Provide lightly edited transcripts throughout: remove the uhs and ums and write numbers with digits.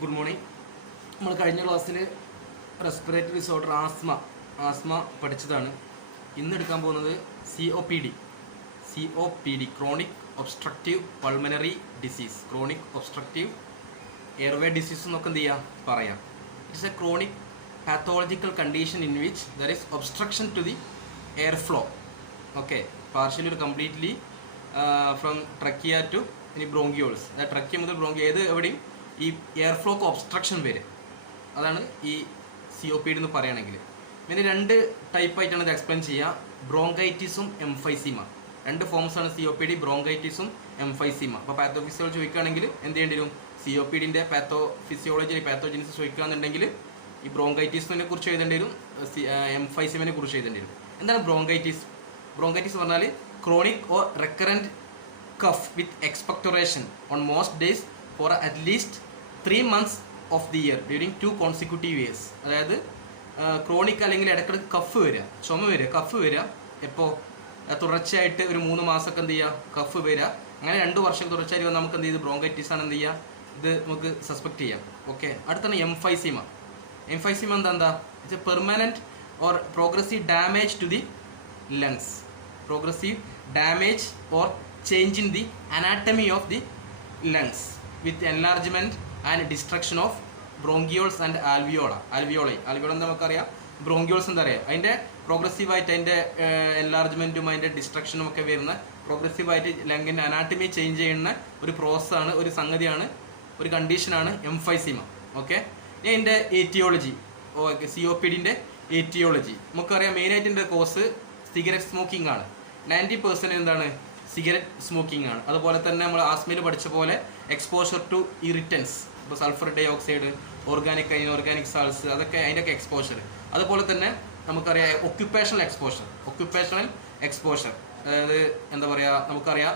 Good morning. നമ്മൾ കഴിഞ്ഞ ക്ലാസ്സിൽ റെസ്പിറേറ്ററി ഡിസോർഡർ ആസ്മ പഠിച്ചതാണ്. ഇന്ന് എടുക്കാൻ പോകുന്നത് COPD chronic obstructive pulmonary disease. Chronic obstructive airway disease എന്നൊക്കെ എന്ത് ചെയ്യാം പറയാം. It's a chronic pathological condition in which there is obstruction to the air flow. Okay, partially ഒരു കംപ്ലീറ്റ്ലി ഫ്രം ട്രക്കിയ ടു ഇനി ബ്രോങ്കിയോൾസ്. ട്രക്കിയ മുതൽ bronchi എവിടെയും ഈ air flock obstruction വരെ. അതാണ് ഈ COPD എന്ന് പറയുകയാണെങ്കിൽ. പിന്നെ രണ്ട് ടൈപ്പായിട്ടാണ് ഇത് എക്സ്പ്ലെയിൻ ചെയ്യുക. ബ്രോങ്കൈറ്റിസും എംഫൈസീമ. രണ്ട് ഫോംസാണ് COPD, ബ്രോങ്കൈറ്റിസും എംഫൈസീമ. അപ്പോൾ പാത്തോഫിസിയോളജി ചോദിക്കുകയാണെങ്കിൽ എന്ത് ചെയ്യേണ്ടി വരും? COPDൻ്റെ പാത്തോഫിസിയോളജി പാത്തോജെനിസിസ് ചോദിക്കുകയാണെന്നുണ്ടെങ്കിൽ ഈ ബ്രോങ്കൈറ്റിസിനെ കുറിച്ച് എഴുതേണ്ടി വരും, എംഫൈസീമിനെ കുറിച്ച് എഴുതേണ്ടി വരും. എന്താണ് ബ്രോങ്കൈറ്റിസ്? ബ്രോങ്കൈറ്റിസ് പറഞ്ഞാൽ chronic or recurrent cough with expectoration on most days for at least 3 months of the year during 2 consecutive years. അതായത് ക്രോണിക് അല്ലെങ്കിൽ ഇടയ്ക്കിടയ്ക്ക് കഫ് വരിക, ചുമ വരിക, കഫ് വരിക. എപ്പോൾ തുടർച്ചയായിട്ട് ഒരു 3 മാസമൊക്കെ എന്ത് ചെയ്യുക, കഫ് വരിക. അങ്ങനെ 2 വർഷം തുടർച്ചയായി നമുക്ക് എന്ത് ചെയ്ത് ബ്രോങ്കൈറ്റിസ് ആണ് എന്ത് ചെയ്യുക, ഇത് നമുക്ക് സസ്പെക്ട് ചെയ്യാം. ഓക്കെ, അടുത്താണ് എംഫൈസീമ. എംഫൈസീമ എന്താ? It's a permanent or progressive damage to the lungs. Progressive damage or change in the anatomy of the lungs with enlargement and destruction of bronchioles and alveoli. Alveoli എന്താ നമുക്കറിയാം, bronchioles എന്താ പറയുക, അതിൻ്റെ പ്രോഗ്രസീവായിട്ട് അതിൻ്റെ എൻലാർജ്മെൻറ്റും അതിൻ്റെ ഡിസ്ട്രക്ഷനും ഒക്കെ വരുന്ന പ്രോഗ്രസീവായിട്ട് ലങ്ങിൻ്റെ അനാട്ടമി ചേഞ്ച് ചെയ്യുന്ന ഒരു പ്രോസസ്സാണ്, ഒരു സംഗതിയാണ്, ഒരു കണ്ടീഷനാണ് എംഫൈസീമ. ഓക്കെ, ഇനി അതിൻ്റെ ഏറ്റിയോളജി. ഓക്കെ, COPDൻ്റെ ഏറ്റിയോളജി നമുക്കറിയാം. മെയിനായിട്ട് കോസ് സിഗരറ്റ് സ്മോക്കിംഗ് ആണ്. 90% എന്താണ്? സിഗരറ്റ് സ്മോക്കിംഗ് ആണ്. അതുപോലെ തന്നെ നമ്മൾ ആസ്മയിൽ പഠിച്ച പോലെ എക്സ്പോഷർ ടു ഇറിറ്റൻസ്, ഇപ്പോൾ sulphur dioxide, organic inorganic salts, അതൊക്കെ അതിൻ്റെയൊക്കെ എക്സ്പോഷർ. അതുപോലെ തന്നെ നമുക്കറിയാം ഒക്യുപ്പേഷണൽ എക്സ്പോഷർ. അതായത് എന്താ പറയുക, നമുക്കറിയാം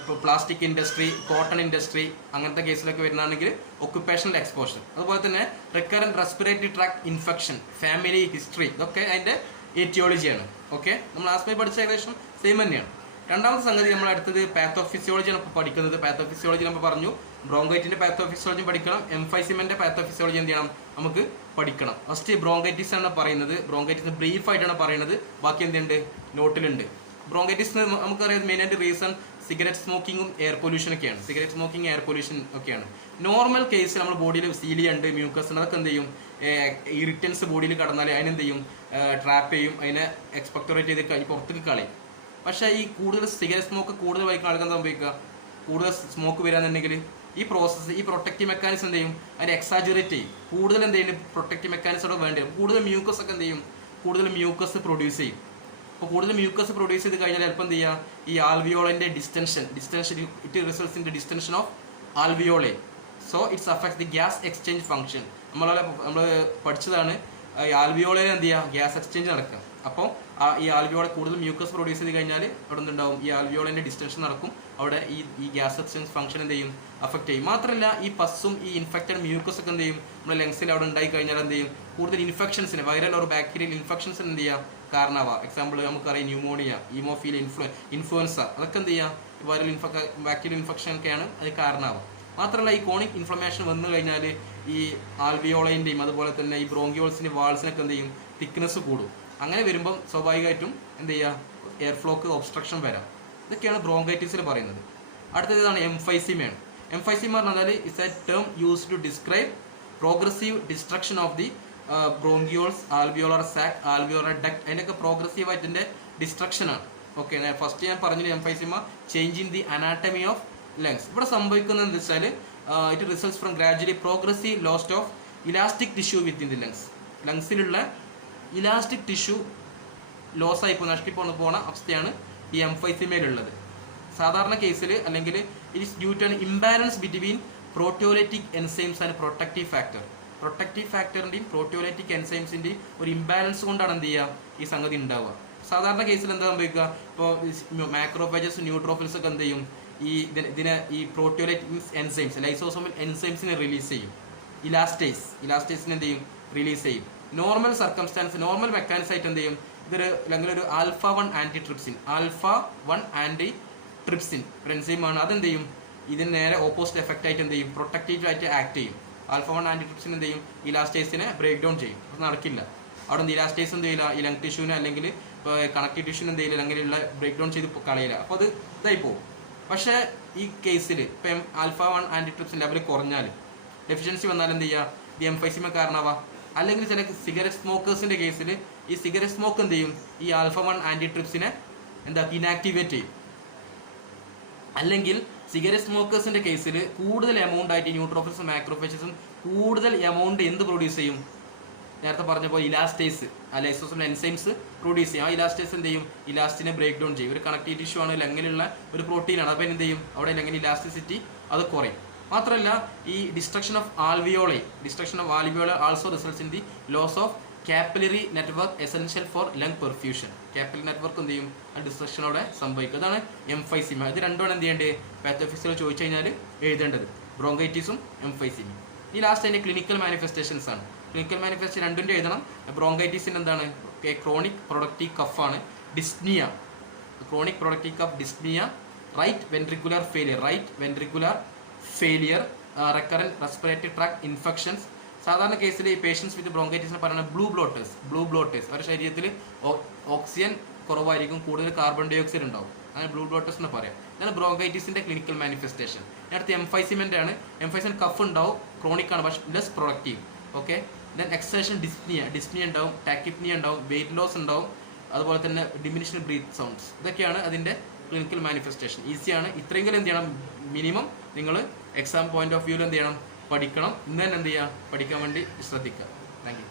ഇപ്പോൾ പ്ലാസ്റ്റിക് ഇൻഡസ്ട്രി, കോട്ടൺ ഇൻഡസ്ട്രി, അങ്ങനത്തെ കേസിലൊക്കെ വരുന്നതാണെങ്കിൽ ഒക്യുപ്പേഷണൽ എക്സ്പോഷർ. അതുപോലെ തന്നെ recurrent respiratory tract infection, family history, ഇതൊക്കെ അതിൻ്റെ ഏറ്റിയോളജിയാണ്. ഓക്കെ, നമ്മൾ ആസ്മയിൽ പഠിച്ച ഏകദേശം സെയിം തന്നെയാണ്. രണ്ടാമത്തെ സംഗതി നമ്മൾ അടുത്തത് പാത്തോഫിസിയോളജിയാണ് ഇപ്പോൾ പഠിക്കുന്നത്. പാത്തോഫിസിയോളജി നമ്മൾ പറഞ്ഞു, ബ്രോങ്കൈറ്റിൻ്റെ പാത്തോഫിസിയോളജി പഠിക്കണം, എംഫൈസിമിൻ്റെ പാത്തോഫിസിയോളജി എന്ത് ചെയ്യണം, നമുക്ക് പഠിക്കണം. ഫസ്റ്റ് ബ്രോങ്കൈറ്റിസ് ആണ് പറയുന്നത്. ബ്രോങ്കൈറ്റിസ് ബ്രീഫായിട്ടാണ് പറയുന്നത്, ബാക്കി എന്തുണ്ട് നോട്ടിലുണ്ട്. ബ്രോങ്കൈറ്റിസ് നമുക്കറിയാം മെയിനായിട്ട് റീസൺ സിഗരറ്റ് സ്മോക്കിങ്ങും എയർ പൊല്യൂഷൻ ഒക്കെയാണ്. സിഗരറ്റ് സ്മോക്കിംഗ്, എയർ പൊല്യൂഷൻ ഒക്കെയാണ്. നോർമൽ കേസിൽ നമ്മൾ ബോഡിയിൽ സീലിയ ഉണ്ട്, മ്യൂക്കസ് ഉണ്ട്, അതൊക്കെ എന്ത് ചെയ്യും, ഇറിറ്റൻസ് ബോഡിയിൽ കടന്നാൽ അതിനെന്ത് ചെയ്യും, ട്രാപ്പ് ചെയ്യും, അതിനെ എക്സ്പെക്ടറേറ്റ് ചെയ്ത് പുറത്തേക്ക് കളയും. പക്ഷേ ഈ കൂടുതൽ സിഗരറ്റ് സ്മോക്ക് കൂടുതൽ വലിക്കുന്ന ആൾക്കാർ സംഭവിക്കുക, കൂടുതൽ സ്മോക്ക് വരാന്നുണ്ടെങ്കിൽ ഈ പ്രോസസ്സ്, ഈ പ്രൊട്ടക്റ്റീവ് മെക്കാനിസം എന്ത് ചെയ്യും, അതിനെ എക്സാജുറേറ്റ് ചെയ്യും. കൂടുതൽ എന്ത് ചെയ്യും, പ്രൊട്ടക്റ്റീവ് മെക്കാനിസം അവിടെ വേണ്ടി വരും. കൂടുതൽ മ്യൂക്കസ് ഒക്കെ എന്ത് ചെയ്യും, കൂടുതൽ മ്യൂക്കസ് പ്രൊഡ്യൂസ് ചെയ്യും. അപ്പോൾ കൂടുതൽ മ്യൂക്കസ് പ്രൊഡ്യൂസ് ചെയ്ത് കഴിഞ്ഞാൽ ചിലപ്പോൾ എന്ത് ചെയ്യുക, ഈ ആൽവിയോളിൻ്റെ distension it results in the distension of alveoli. So it's affects the gas exchange function. നമ്മൾ പഠിച്ചതാണ്, ഈ ആൽവിയോളയിൽ എന്ത് ചെയ്യുക, ഗ്യാസ് എക്സ്ചേഞ്ച് നടക്കുക. അപ്പോൾ ഈ ആൽവിയോളെ കൂടുതൽ മ്യൂക്കസ് പ്രൊഡ്യൂസ് ചെയ്ത് കഴിഞ്ഞാൽ അവിടെ നിന്നുണ്ടാവും ഈ ആൽവിയോളിൻ്റെ ഡിസ്റ്റൻഷൻ നടക്കും. അവിടെ ഈ ഗ്യാസ് എക്സ്ചേഞ്ച് ഫംഗ്ഷൻ എന്ത് ചെയ്യും, അഫക്ട് ചെയ്യും. മാത്രമല്ല ഈ പസ്സും ഈ ഇൻഫെക്റ്റഡ് മ്യൂക്കസ് ഒക്കെ എന്ത് ചെയ്യും, നമ്മുടെ ലങ്സിൽ അവിടെ ഉണ്ടായി കഴിഞ്ഞാൽ എന്ത് ചെയ്യും, കൂടുതൽ ഇൻഫെക്ഷൻസിന്, വൈറൽ ഓർ ബാക്ടീരിയൽ ഇൻഫെക്ഷൻസിന് എന്ത് ചെയ്യാം, കാരണമാവാം. എക്സാമ്പിൾ നമുക്കറിയാം ന്യൂമോണിയ, ഹീമോഫീലിയ, ഇൻഫ്ലുവൻസ, അതൊക്കെ എന്ത് ചെയ്യാം, വൈറൽ ബാക്ടീരിയൽ ഇൻഫെക്ഷൻ ഒക്കെയാണ് അത് കാരണമാവുക. മാത്രമല്ല ഈ കോണിക് ഇൻഫ്ലമേഷൻ വന്നു കഴിഞ്ഞാൽ ഈ ആൽവിയോളേൻ്റെയും അതുപോലെ തന്നെ ഈ ബ്രോങ്കിയോൾസിൻ്റെ വാൾസിനൊക്കെ എന്ത് ചെയ്യും, തിക്നെസ് കൂടും. അങ്ങനെ വരുമ്പം സ്വാഭാവികമായിട്ടും എന്ത് ചെയ്യുക, എയർ ഫ്ലോക്ക് ഒബ്സ്ട്രക്ഷൻ വരാം. ഇതൊക്കെയാണ് ബ്രോങ്കൈറ്റിസിൽ പറയുന്നത്. അടുത്തത് ഇതാണ് എംഫൈസീമയാണ്. എംഫൈസീമ എന്ന് പറഞ്ഞാൽ it's a term use to describe progressive destruction of the bronchioles, alveolar sac, alveolar duct, അതിൻ്റെയൊക്കെ പ്രോഗ്രസീവായിട്ട് ഇതിൻ്റെ ഡിസ്ട്രക്ഷനാണ്. ഓക്കെ, ഫസ്റ്റ് ഞാൻ പറഞ്ഞു emphysema change in the anatomy of lungs. ഇവിടെ സംഭവിക്കുന്നത് എന്താ വെച്ചാൽ it results from gradually progressive loss of elastic tissue within the lungs. ലങ്സിലുള്ള ഇലാസ്റ്റിക് ടിഷ്യൂ ലോസായി നഷ്ടപ്പോണ അവസ്ഥയാണ് ഈ എംഫൈസീമയിലുള്ളത്. സാധാരണ കേസിൽ അല്ലെങ്കിൽ it is due to an imbalance between proteolytic enzymes and protective factor. Protective ഫാക്ടറിൻ്റെയും പ്രോട്ടിയോലൈറ്റിക് എൻസൈംസിൻ്റെയും ഒരു ഇംബാലൻസ് കൊണ്ടാണ് എന്ത് ചെയ്യുക, ഈ സംഗതി ഉണ്ടാവുക. സാധാരണ കേസിൽ എന്താ സംഭവിക്കുക, ഇപ്പോൾ മാക്രോഫേജസ്, ന്യൂട്രോഫിൽസ് ഒക്കെ എന്ത് ചെയ്യും, ഇതിനെ ഈ പ്രോട്ടിയോലൈറ്റിക് എൻസൈംസ്, ലൈസോസോമൽ എൻസൈംസിനെ റിലീസ് ചെയ്യും. ഇലാസ്റ്റേസിനെ എന്ത് ചെയ്യും, റിലീസ് ചെയ്യും. നോർമൽ സർക്കംസ്റ്റാൻസ്, നോർമൽ മെക്കാനിസം ആയിട്ട് എന്ത് ചെയ്യും, ഇതൊരു അല്ലെങ്കിൽ ഒരു α1 ആൻറ്റിട്രിപ്സിൻ ഒരു എൻസൈമാണ്. അതെന്ത് ചെയ്യും, ഇതിന് നേരെ ഓപ്പോസിറ്റ് എഫക്റ്റ് ആയിട്ട് എന്ത് ചെയ്യും, പ്രൊട്ടക്റ്റീവ് ആയിട്ട് ആക്ട് ചെയ്യും. ആൽഫ 1 ആൻറ്റിട്രിപ്സിൻ എന്ത് ചെയ്യും, ഇലാസ്റ്റേസിനെ ബ്രേക്ക് ഡൗൺ ചെയ്യും. അത് നടക്കില്ല. അവിടെ നിന്ന് ഇലാസ്റ്റേസ് എന്ത് ചെയ്യില്ല, ഈ ലങ് ടിഷ്യൂവിനെ അല്ലെങ്കിൽ ഇപ്പോൾ കണക്റ്റീവ് ടിഷ്യൂവിന് എന്ത് ചെയ്യില്ല, അങ്ങനെയുള്ള ബ്രേക്ക് ഡൗൺ ചെയ്ത് കളയില്ല. അപ്പോൾ അത് ഇതായി പോകും. പക്ഷേ ഈ കേസിൽ ഇപ്പം ആൽഫ 1 ആൻറ്റിട്രിപ്സിൻ ലെവൽ കുറഞ്ഞാൽ, ഡെഫിഷ്യൻസി വന്നാൽ എന്ത് ചെയ്യുക, ഈ എംഫൈസിമ കാരണമാവാം. അല്ലെങ്കിൽ ചില സിഗരറ്റ് സ്മോക്കേഴ്സിൻ്റെ കേസിൽ ഈ സിഗരറ്റ് സ്മോക്ക് എന്ത് ചെയ്യും, ഈ ആൽഫ 1 ആൻറ്റിട്രിപ്സിനെ എന്താ ഇനാക്ടിവേറ്റ് ചെയ്യും. അല്ലെങ്കിൽ സിഗരറ്റ് സ്മോക്കേഴ്സിൻ്റെ കേസിൽ കൂടുതൽ എമൗണ്ട് ആയിട്ട് ന്യൂട്രോഫിൽസും മാക്രോഫേജസും കൂടുതൽ എമൗണ്ട് എന്ത് പ്രൊഡ്യൂസ് ചെയ്യും, നേരത്തെ പറഞ്ഞപ്പോൾ ഇലാസ്റ്റേസ്, ആ ലൈസോസോം എൻസൈംസ് പ്രൊഡ്യൂസ് ചെയ്യും. ആ ഇലാസ്റ്റേസ് എന്ത് ചെയ്യും, ഇലാസ്റ്റിനെ ബ്രേക്ക് ഡൗൺ ചെയ്യും. ഒരു കണക്റ്റീവ് ടിഷ്യൂ ആണ്, അങ്ങനെയുള്ള ഒരു പ്രോട്ടീനാണ്. അപ്പോൾ എന്ത് ചെയ്യും, അവിടെ അല്ലെങ്കിൽ ഇലാസ്റ്റിസിറ്റി അത് കുറയും. മാത്രമല്ല ഈ destruction of alveoli also results in the loss of capillary network essential for lung perfusion. Capillary network എന്ത് ചെയ്യും, ആ ഡിസ്ട്രക്ഷനോടെ സംഭവിക്കും. അതാണ് എംഫൈസിമ. ഇത് രണ്ടുമാണ് എന്ത് ചെയ്യേണ്ടത്, പാത്തോഫിസിയോളജി ചോദിച്ചു കഴിഞ്ഞാൽ എഴുതേണ്ടത്, ബ്രോങ്കൈറ്റിസും എംഫൈസിമയും. ഈ ലാസ്റ്റ് അതിൻ്റെ ക്ലിനിക്കൽ മാനിഫെസ്റ്റേഷൻസ് ആണ്. ക്ലിനിക്കൽ മാനിഫെസ്റ്റേഷൻ രണ്ടിൻ്റെ എഴുതണം. ബ്രോങ്കൈറ്റിസിന് എന്താണ്, ക്രോണിക് പ്രൊഡക്റ്റീവ് കഫാണ്. Dyspnoea, chronic productive cough, dyspnoea, right ventricular failure, recurrent respiratory tract infections. സാധാരണ കേസിൽ ഈ പേഷ്യൻസ് വിത്ത് ബ്രോങ്കൈറ്റിസിനെ പറയുന്നത് ബ്ലൂ ബ്ലോട്ടേഴ്സ്. അവരുടെ ശരീരത്തിൽ ഓക്സിജൻ കുറവായിരിക്കും, കൂടുതൽ കാർബൺ ഡൈ ഓക്സൈഡ് ഉണ്ടാവും. അങ്ങനെ ബ്ലൂ ബ്ലോട്ടേഴ്സ് എന്ന് പറയാം. ഇതാണ് ബ്രോങ്കൈറ്റിസിന്റെ ക്ലിനിക്കൽ മാനിഫെസ്റ്റേഷൻ. അടുത്ത് എംഫൈസിമെന്റ് ആണ്. എംഫൈസിൻ കഫ് ഉണ്ടാവും, ക്രോണിക് ആണ്, പക്ഷേ less productive. Okay. Then exhaustion dyspnoea ഉണ്ടാവും, ടാക്കിപ്നിയ ഉണ്ടാവും, വെയിറ്റ് ലോസ് ഉണ്ടാവും, അതുപോലെ തന്നെ ഡിമിനിഷൻ ബ്രീത്ത് സൗണ്ട്സ്. ഇതൊക്കെയാണ് അതിന്റെ ക്ലിനിക്കൽ മാനിഫെസ്റ്റേഷൻ. ഈസിയാണ്. ഇത്രയെങ്കിലും എന്ത് ചെയ്യണം, മിനിമം നിങ്ങൾ എക്സാം പോയിന്റ് ഓഫ് വ്യൂവിൽ എന്ത് ചെയ്യണം, പഠിക്കണം. ഇന്ന് തന്നെ എന്ത് ചെയ്യുക, പഠിക്കാൻ വേണ്ടി ശ്രദ്ധിക്കുക. Thank you.